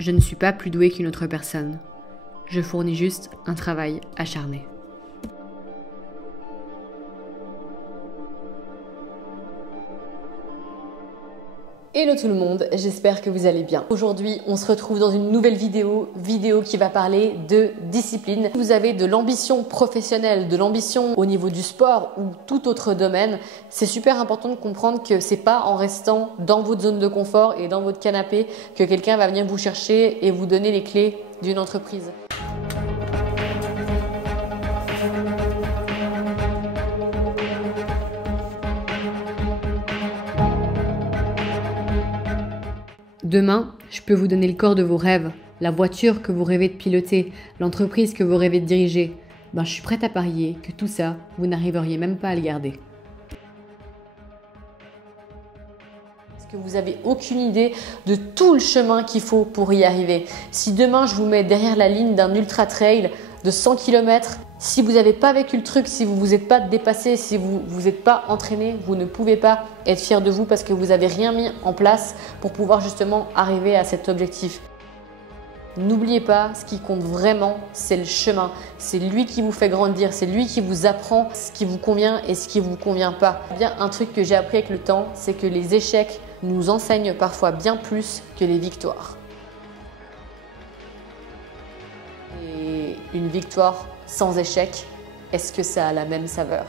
Je ne suis pas plus douée qu'une autre personne. Je fournis juste un travail acharné. Hello tout le monde, j'espère que vous allez bien. Aujourd'hui, on se retrouve dans une nouvelle vidéo qui va parler de discipline. Si vous avez de l'ambition professionnelle, de l'ambition au niveau du sport ou tout autre domaine, c'est super important de comprendre que c'est pas en restant dans votre zone de confort et dans votre canapé que quelqu'un va venir vous chercher et vous donner les clés d'une entreprise. Demain, je peux vous donner le corps de vos rêves, la voiture que vous rêvez de piloter, l'entreprise que vous rêvez de diriger. Je suis prête à parier que tout ça, vous n'arriveriez même pas à le garder. Parce que vous n'avez aucune idée de tout le chemin qu'il faut pour y arriver. Si demain, je vous mets derrière la ligne d'un ultra trail de 100 km, si vous n'avez pas vécu le truc, si vous ne vous êtes pas dépassé, si vous ne vous êtes pas entraîné, vous ne pouvez pas être fier de vous parce que vous n'avez rien mis en place pour pouvoir justement arriver à cet objectif. N'oubliez pas, ce qui compte vraiment, c'est le chemin. C'est lui qui vous fait grandir, c'est lui qui vous apprend ce qui vous convient et ce qui ne vous convient pas. Bien, un truc que j'ai appris avec le temps, c'est que les échecs nous enseignent parfois bien plus que les victoires. Et une victoire sans échec, est-ce que ça a la même saveur?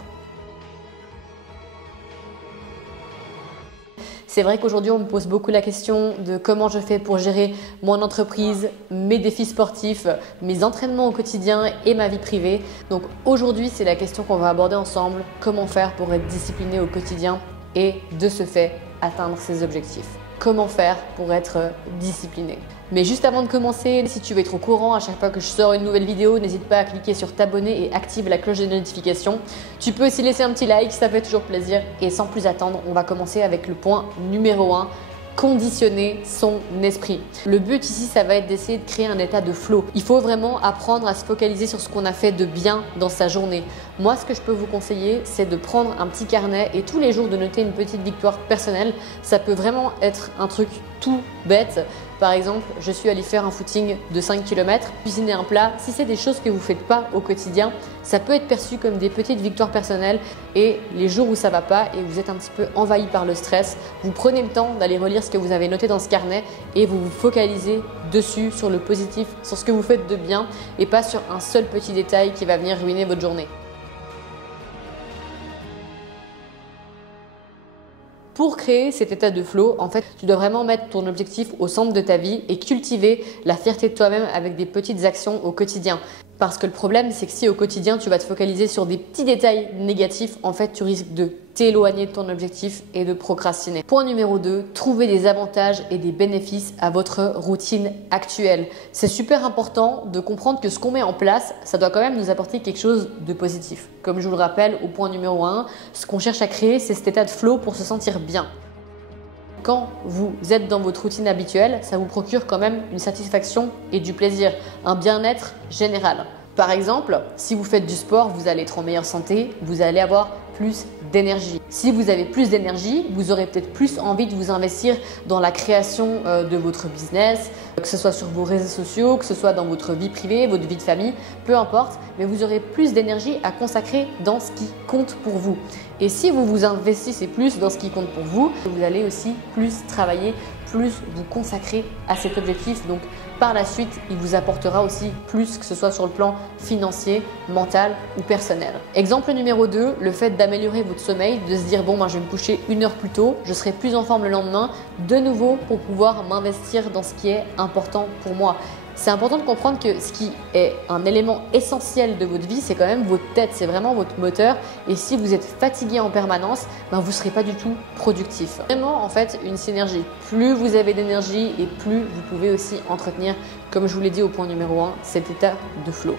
C'est vrai qu'aujourd'hui, on me pose beaucoup la question de comment je fais pour gérer mon entreprise, mes défis sportifs, mes entraînements au quotidien et ma vie privée. Donc aujourd'hui, c'est la question qu'on va aborder ensemble. Comment faire pour être discipliné au quotidien et de ce fait, atteindre ses objectifs. Comment faire pour être discipliné. Mais juste avant de commencer, si tu veux être au courant à chaque fois que je sors une nouvelle vidéo, n'hésite pas à cliquer sur t'abonner et active la cloche de notification. Tu peux aussi laisser un petit like, ça fait toujours plaisir. Et sans plus attendre, on va commencer avec le point numéro 1. Conditionner son esprit. Le but ici, ça va être d'essayer de créer un état de flow. Il faut vraiment apprendre à se focaliser sur ce qu'on a fait de bien dans sa journée. Moi, ce que je peux vous conseiller, c'est de prendre un petit carnet et tous les jours de noter une petite victoire personnelle. Ça peut vraiment être un truc tout bête. Par exemple, je suis allée faire un footing de 5 km, cuisiner un plat. Si c'est des choses que vous ne faites pas au quotidien, ça peut être perçu comme des petites victoires personnelles. Et les jours où ça ne va pas et vous êtes un petit peu envahi par le stress, vous prenez le temps d'aller relire ce que vous avez noté dans ce carnet et vous vous focalisez dessus, sur le positif, sur ce que vous faites de bien et pas sur un seul petit détail qui va venir ruiner votre journée. Pour créer cet état de flow, en fait, tu dois vraiment mettre ton objectif au centre de ta vie et cultiver la fierté de toi-même avec des petites actions au quotidien. Parce que le problème, c'est que si au quotidien, tu vas te focaliser sur des petits détails négatifs, en fait, tu risques de t'éloigner de ton objectif et de procrastiner. Point numéro 2, trouver des avantages et des bénéfices à votre routine actuelle. C'est super important de comprendre que ce qu'on met en place, ça doit quand même nous apporter quelque chose de positif. Comme je vous le rappelle, au point numéro 1, ce qu'on cherche à créer, c'est cet état de flow pour se sentir bien. Quand vous êtes dans votre routine habituelle, ça vous procure quand même une satisfaction et du plaisir, un bien-être général. Par exemple, si vous faites du sport, vous allez être en meilleure santé, vous allez avoir plus d'énergie. Si vous avez plus d'énergie, vous aurez peut-être plus envie de vous investir dans la création de votre business, que ce soit sur vos réseaux sociaux, que ce soit dans votre vie privée, votre vie de famille, peu importe, mais vous aurez plus d'énergie à consacrer dans ce qui compte pour vous. Et si vous vous investissez plus dans ce qui compte pour vous, vous allez aussi plus travailler, plus vous consacrer à cet objectif. Donc par la suite, il vous apportera aussi plus, que ce soit sur le plan financier, mental ou personnel. Exemple numéro 2, le fait d'améliorer votre sommeil, de se dire bon, je vais me coucher 1 heure plus tôt, je serai plus en forme le lendemain, de nouveau pour pouvoir m'investir dans ce qui est important pour moi. C'est important de comprendre que ce qui est un élément essentiel de votre vie, c'est quand même votre tête, c'est vraiment votre moteur. Et si vous êtes fatigué en permanence, vous ne serez pas du tout productif. Vraiment, en fait, une synergie. Plus vous avez d'énergie et plus vous pouvez aussi entretenir, comme je vous l'ai dit au point numéro 1, cet état de flow.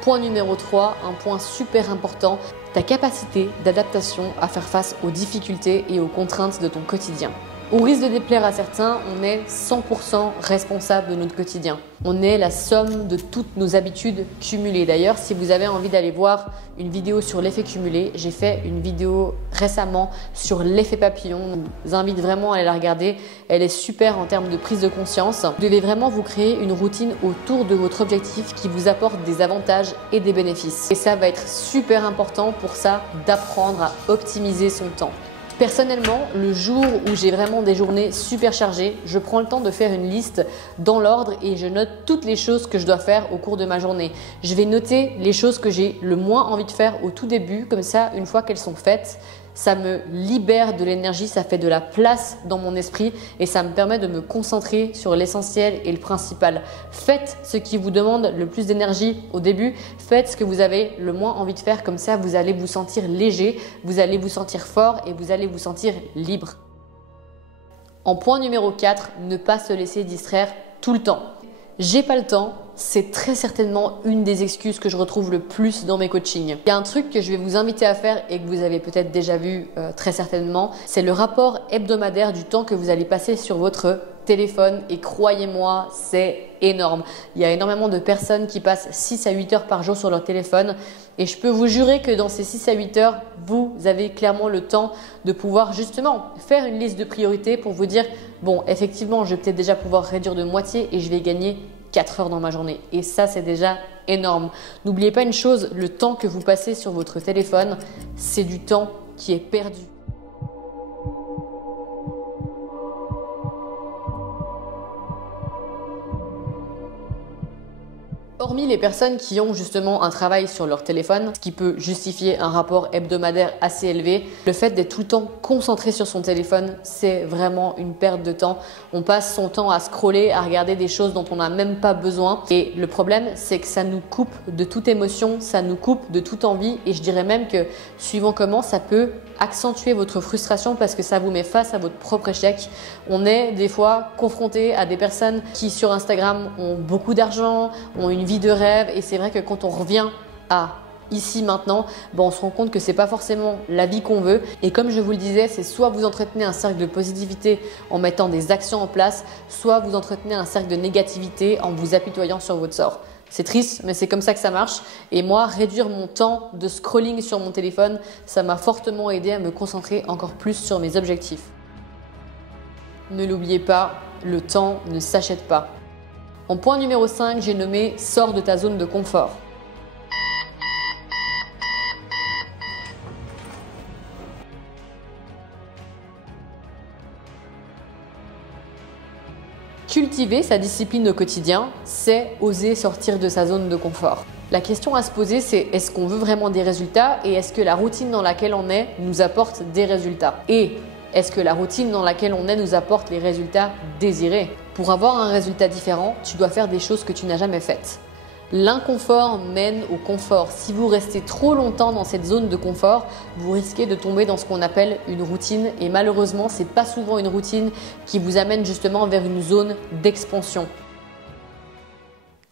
Point numéro 3, un point super important, ta capacité d'adaptation à faire face aux difficultés et aux contraintes de ton quotidien. Au risque de déplaire à certains, on est 100% responsable de notre quotidien. On est la somme de toutes nos habitudes cumulées. D'ailleurs, si vous avez envie d'aller voir une vidéo sur l'effet cumulé, j'ai fait une vidéo récemment sur l'effet papillon. Je vous invite vraiment à aller la regarder. Elle est super en termes de prise de conscience. Vous devez vraiment vous créer une routine autour de votre objectif qui vous apporte des avantages et des bénéfices. Et ça va être super important pour ça d'apprendre à optimiser son temps. Personnellement, le jour où j'ai vraiment des journées super chargées, je prends le temps de faire une liste dans l'ordre et je note toutes les choses que je dois faire au cours de ma journée. Je vais noter les choses que j'ai le moins envie de faire au tout début, comme ça, une fois qu'elles sont faites, ça me libère de l'énergie, ça fait de la place dans mon esprit et ça me permet de me concentrer sur l'essentiel et le principal. Faites ce qui vous demande le plus d'énergie au début, faites ce que vous avez le moins envie de faire, comme ça vous allez vous sentir léger, vous allez vous sentir fort et vous allez vous sentir libre. En point numéro 4, ne pas se laisser distraire tout le temps. J'ai pas le temps, c'est très certainement une des excuses que je retrouve le plus dans mes coachings. Il y a un truc que je vais vous inviter à faire et que vous avez peut-être déjà vu très certainement, c'est le rapport hebdomadaire du temps que vous allez passer sur votre téléphone et croyez-moi, c'est énorme. Il y a énormément de personnes qui passent 6 à 8 heures par jour sur leur téléphone et je peux vous jurer que dans ces 6 à 8 heures, vous avez clairement le temps de pouvoir justement faire une liste de priorités pour vous dire bon, effectivement, je vais peut-être déjà pouvoir réduire de moitié et je vais gagner 4 heures dans ma journée. Et ça, c'est déjà énorme. N'oubliez pas une chose, le temps que vous passez sur votre téléphone, c'est du temps qui est perdu. Hormis les personnes qui ont justement un travail sur leur téléphone, ce qui peut justifier un rapport hebdomadaire assez élevé, le fait d'être tout le temps concentré sur son téléphone, c'est vraiment une perte de temps. On passe son temps à scroller, à regarder des choses dont on n'a même pas besoin. Et le problème, c'est que ça nous coupe de toute émotion, ça nous coupe de toute envie. Et je dirais même que, suivant comment, ça peut accentuer votre frustration parce que ça vous met face à votre propre échec. On est des fois confronté à des personnes qui sur Instagram ont beaucoup d'argent, ont une vie de rêve et c'est vrai que quand on revient à ici maintenant, on se rend compte que c'est pas forcément la vie qu'on veut et comme je vous le disais, c'est soit vous entretenez un cercle de positivité en mettant des actions en place, soit vous entretenez un cercle de négativité en vous apitoyant sur votre sort. C'est triste, mais c'est comme ça que ça marche. Et moi, réduire mon temps de scrolling sur mon téléphone, ça m'a fortement aidé à me concentrer encore plus sur mes objectifs. Ne l'oubliez pas, le temps ne s'achète pas. En point numéro 5, j'ai nommé « Sors de ta zone de confort ». Cultiver sa discipline au quotidien, c'est oser sortir de sa zone de confort. La question à se poser, c'est est-ce qu'on veut vraiment des résultats et est-ce que la routine dans laquelle on est nous apporte des résultats? Et est-ce que la routine dans laquelle on est nous apporte les résultats désirés? Pour avoir un résultat différent, tu dois faire des choses que tu n'as jamais faites. L'inconfort mène au confort. Si vous restez trop longtemps dans cette zone de confort, vous risquez de tomber dans ce qu'on appelle une routine et malheureusement, ce n'est pas souvent une routine qui vous amène justement vers une zone d'expansion.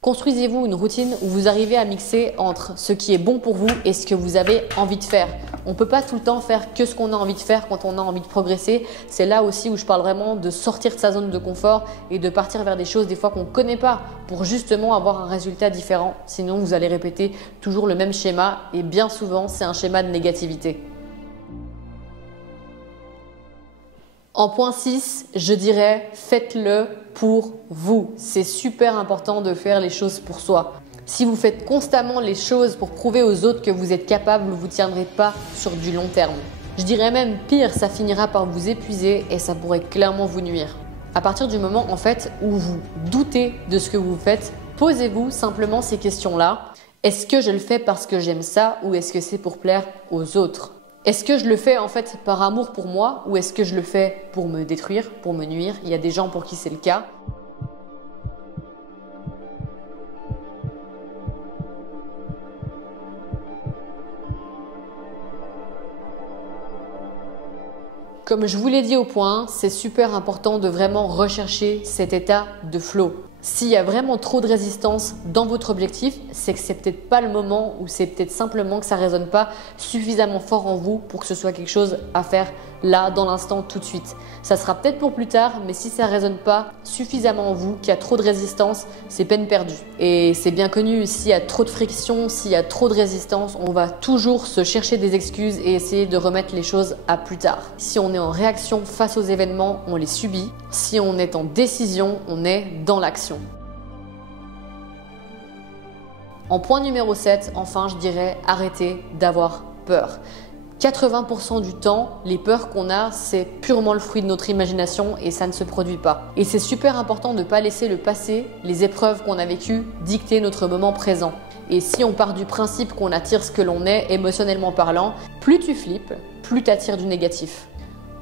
Construisez-vous une routine où vous arrivez à mixer entre ce qui est bon pour vous et ce que vous avez envie de faire. On ne peut pas tout le temps faire que ce qu'on a envie de faire quand on a envie de progresser. C'est là aussi où je parle vraiment de sortir de sa zone de confort et de partir vers des choses des fois qu'on ne connaît pas pour justement avoir un résultat différent. Sinon, vous allez répéter toujours le même schéma et bien souvent, c'est un schéma de négativité. En point 6, je dirais faites-le pour vous. C'est super important de faire les choses pour soi. Si vous faites constamment les choses pour prouver aux autres que vous êtes capable, vous ne tiendrez pas sur du long terme. Je dirais même pire, ça finira par vous épuiser et ça pourrait clairement vous nuire. À partir du moment en fait où vous doutez de ce que vous faites, posez-vous simplement ces questions-là. Est-ce que je le fais parce que j'aime ça ou est-ce que c'est pour plaire aux autres ? Est-ce que je le fais en fait par amour pour moi ou est-ce que je le fais pour me détruire, pour me nuire? Il y a des gens pour qui c'est le cas. Comme je vous l'ai dit au point, c'est super important de vraiment rechercher cet état de flow. S'il y a vraiment trop de résistance dans votre objectif, c'est que c'est peut-être pas le moment ou c'est peut-être simplement que ça ne résonne pas suffisamment fort en vous pour que ce soit quelque chose à faire là, dans l'instant, tout de suite. Ça sera peut-être pour plus tard, mais si ça ne résonne pas suffisamment en vous, qu'il y a trop de résistance, c'est peine perdue. Et c'est bien connu, s'il y a trop de friction, s'il y a trop de résistance, on va toujours se chercher des excuses et essayer de remettre les choses à plus tard. Si on est en réaction face aux événements, on les subit. Si on est en décision, on est dans l'action. En point numéro 7, enfin, je dirais arrêtez d'avoir peur. 80% du temps, les peurs qu'on a, c'est purement le fruit de notre imagination et ça ne se produit pas. Et c'est super important de ne pas laisser le passé, les épreuves qu'on a vécues, dicter notre moment présent. Et si on part du principe qu'on attire ce que l'on est, émotionnellement parlant, plus tu flippes, plus tu attires du négatif.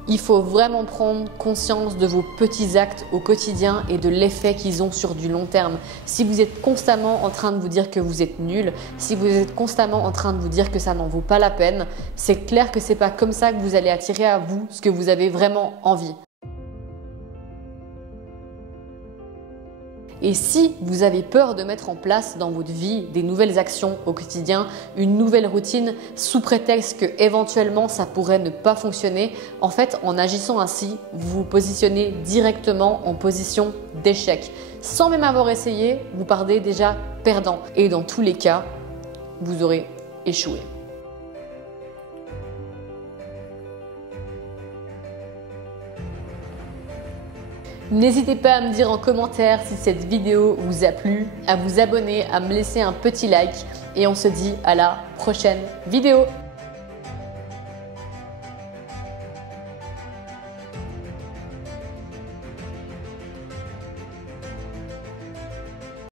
Il faut vraiment prendre conscience de vos petits actes au quotidien et de l'effet qu'ils ont sur du long terme. Si vous êtes constamment en train de vous dire que vous êtes nul, si vous êtes constamment en train de vous dire que ça n'en vaut pas la peine, c'est clair que c'est pas comme ça que vous allez attirer à vous ce que vous avez vraiment envie. Et si vous avez peur de mettre en place dans votre vie des nouvelles actions au quotidien, une nouvelle routine, sous prétexte que éventuellement ça pourrait ne pas fonctionner, en fait, en agissant ainsi, vous vous positionnez directement en position d'échec. Sans même avoir essayé, vous partez déjà perdant. Et dans tous les cas, vous aurez échoué. N'hésitez pas à me dire en commentaire si cette vidéo vous a plu, à vous abonner, à me laisser un petit like et on se dit à la prochaine vidéo.